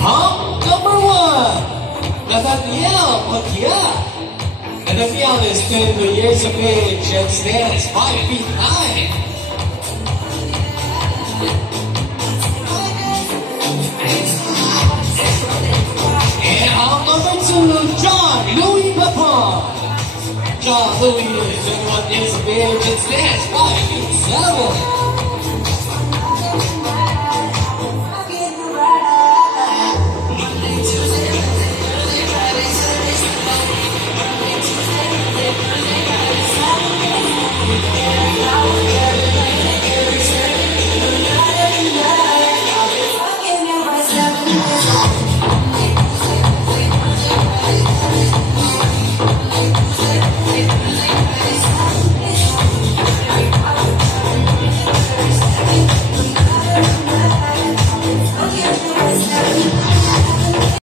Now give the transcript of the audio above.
Hump number 1, Nathaniel Magia. Nathaniel is 22 years of age and stands 5 feet 9.